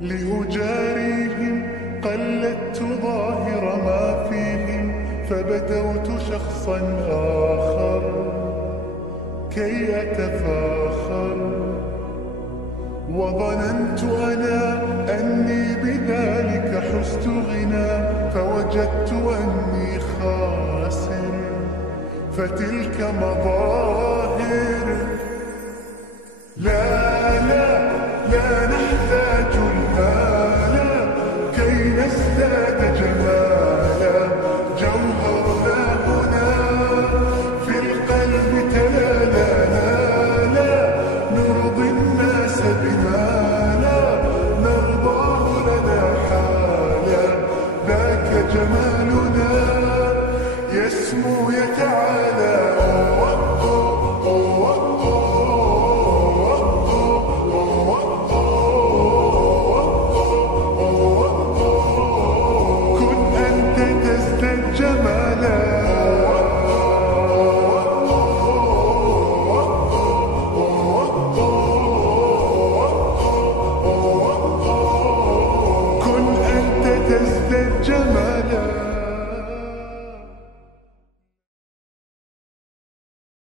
لأجاريهم قلدت ظاهر ما فيهم، فبدوت شخصا آخر كي أتفاخر، وظننت أنا أني بذلك حزت غنى، فوجدت أني خاسر، فتلك مظاهر. لا لا لا